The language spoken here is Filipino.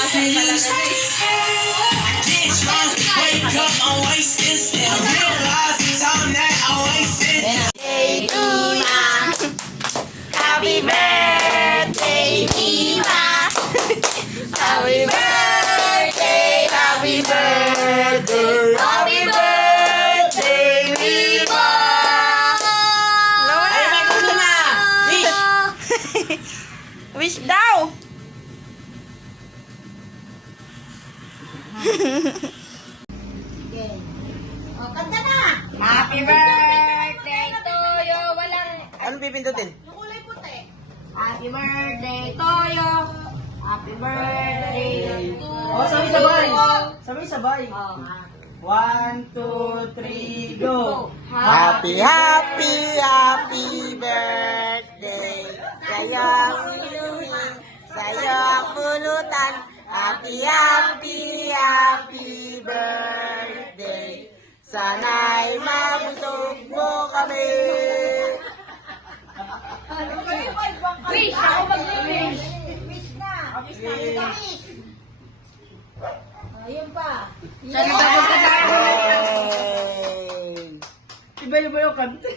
Mamasay pala na Day to ma. Happy birthday, Mima. Happy birthday, happy birthday, happy birthday, Mima. Ay, may gusto na! Wish! Wish daw. O, kanta na! Happy birthday to you. Walang... Ano pipindutin? Yung kulay puti. Happy birthday to you. Happy birthday to you. Oh, sabay-sabay! Sabay-sabay! Oh, 1, 2, 3, go! Happy, happy, happy birthday! Sa'yo ang inumin, sa'yo ang pulutan. Happy, happy, happy birthday! Sana'y mabusog mo kami! Wish! Ako mag-wish! Wish na! Wish na! Wish! Ayun pa. Sana tapos ka na. Iba-iba yung kanta.